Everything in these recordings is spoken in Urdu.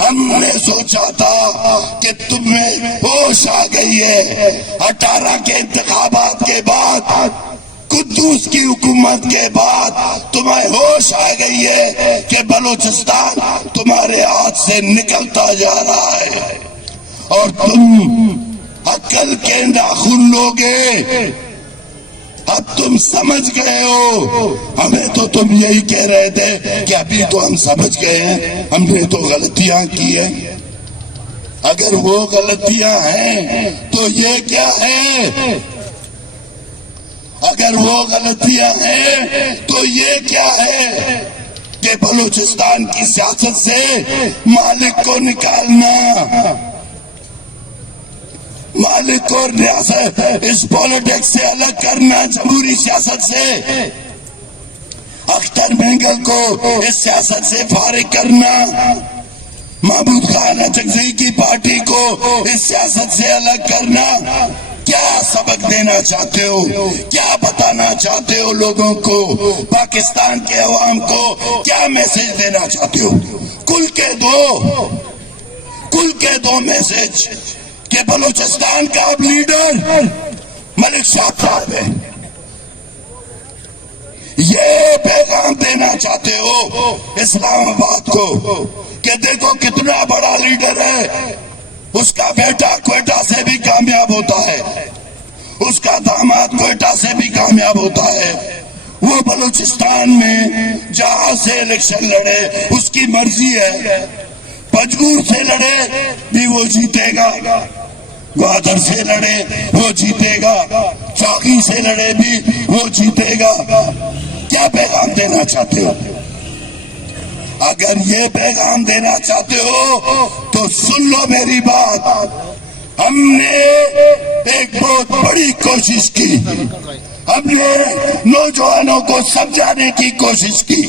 ہم نے سوچا تھا کہ تمہیں ہوش آ گئی ہے 18 کے انتخابات کے بعد، قدوس کی حکومت کے بعد تمہیں ہوش آ گئی ہے کہ بلوچستان تمہارے ہاتھ سے نکلتا جا رہا ہے، اور تم عقل کے ناخن لوگے، اب تم سمجھ گئے ہو۔ ہمیں تو تم یہی کہہ رہے تھے کہ ابھی تو ہم سمجھ گئے ہیں، ہم نے تو غلطیاں کی ہیں۔ اگر وہ غلطیاں ہیں تو یہ کیا ہے؟ اگر وہ غلطیاں ہیں تو یہ کیا ہے کہ بلوچستان کی سیاست سے مالک کو نکالنا، مالک اور ریاست اس پولیٹکس سے الگ کرنا، جمہوری سیاست سے اختر مینگل کو اس سیاست سے فارغ کرنا، محمود خان اچکزئی کی پارٹی کو اس سیاست سے الگ کرنا۔ کیا سبق دینا چاہتے ہو؟ کیا بتانا چاہتے ہو لوگوں کو؟ پاکستان کے عوام کو کیا میسج دینا چاہتے ہو؟ کل کے دو میسج کہ بلوچستان کا اب لیڈر ملک صاحب ہے۔ یہ پیغام دینا چاہتے ہو اسلام آباد کو کہ دیکھو کتنا بڑا لیڈر ہے، اس کا بیٹا کوئٹہ سے بھی کامیاب ہوتا ہے، اس کا داماد کوئٹہ سے بھی کامیاب ہوتا ہے، وہ بلوچستان میں جہاں سے الیکشن لڑے اس کی مرضی ہے، پجگور سے لڑے بھی وہ جیتے گا، گوادر سے لڑے وہ جیتے گا، چاقی سے لڑے بھی وہ جیتے گا۔ کیا پیغام دینا چاہتے ہو؟ اگر یہ پیغام دینا چاہتے ہو تو سن لو میری بات۔ ہم نے ایک بہت بڑی کوشش کی، ہم نے نوجوانوں کو سمجھانے کی کوشش کی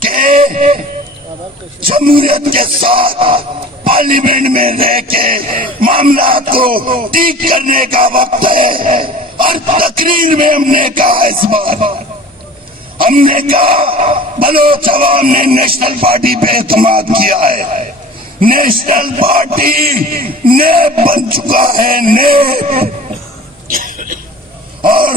کہ جمہوریت کے ساتھ پارلیمنٹ میں رہ کے معاملات کو ٹھیک کرنے کا وقت ہے، اور تقریر میں ہم نے کہا، اس بار ہم نے کہا بلوچ عوام نے نیشنل پارٹی پہ اعتماد کیا ہے، نیشنل پارٹی نیب بن چکا ہے، نیب، اور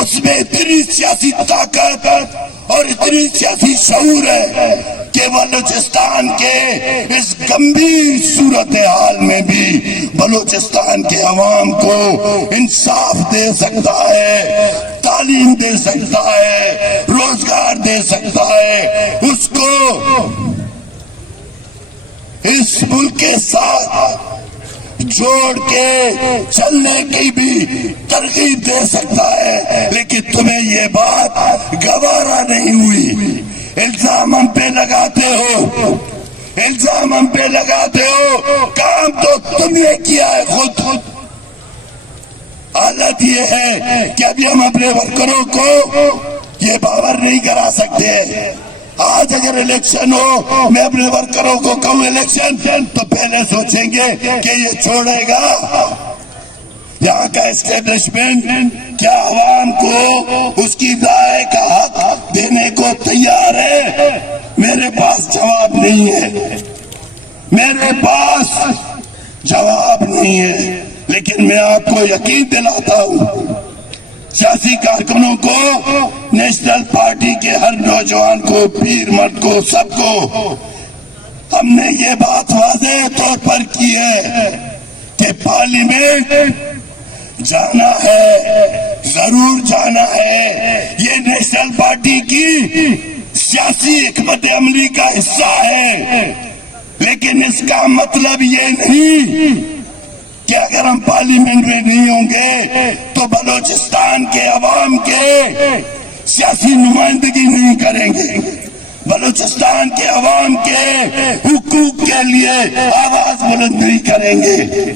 اس میں اتنی سیاسی طاقت اور اتنی سیاسی شعور ہے کہ بلوچستان کے اس گمبھیر صورتحال میں بھی بلوچستان کے عوام کو انصاف دے سکتا ہے، تعلیم دے سکتا ہے، روزگار دے سکتا ہے، اس کو اس ملک کے ساتھ جوڑ کے چلنے کی بھی ترغیب دے سکتا ہے۔ لیکن تمہیں یہ بات گوارا نہیں ہوئی، الزام ہم پہ لگاتے ہو، الزام ہم پہ لگاتے ہو، کام تو تم نے کیا ہے خود۔ حالت یہ ہے کہ ابھی ہم اپنے ورکروں کو یہ باور نہیں کرا سکتے۔ آج اگر الیکشن ہو، میں اپنے ورکروں کو کہوں الیکشن، تو پہلے سوچیں گے کہ یہ چھوڑے گا یہاں کا اسٹیبلشمنٹ، کیا عوام کو اس کی رائے کا حق دینے کو تیار ہے؟ میرے پاس جواب نہیں ہے، میرے پاس جواب نہیں ہے، لیکن میں آپ کو یقین دلاتا ہوں، سیاسی کارکنوں کو، نیشنل پارٹی کے ہر نوجوان کو، پیر مرد کو، سب کو ہم نے یہ بات واضح طور پر کی ہے کہ پارلیمنٹ جانا ہے، ضرور جانا ہے، یہ نیشنل پارٹی کی سیاسی حکمت عملی کا حصہ ہے، لیکن اس کا مطلب یہ نہیں کہ اگر ہم پارلیمنٹ میں نہیں ہوں گے تو بلوچستان کے عوام کے سیاسی نمائندگی نہیں کریں گے، بلوچستان کے عوام کے حقوق کے لیے آواز بلند نہیں کریں گے۔